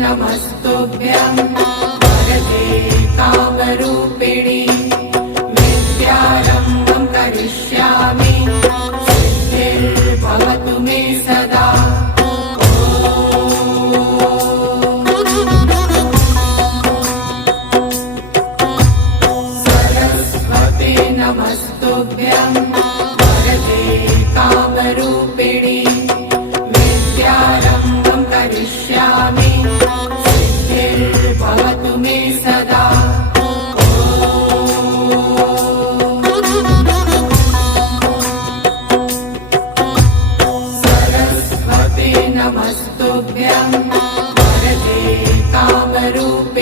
नमस्तुभ्यं वरदे कामरूपिणि विद्यारम्भं करिष्यामि सिद्धिर्भवतु मे सदा। सरस्वते नमस्तुभ्यं वरदे कामरूपिणि विद्यारम्भं करिष्यामि सिद्धिर्भवतु मे सदा। सरस्वते नमस्तुभ्यं वरदे कामरूपिणि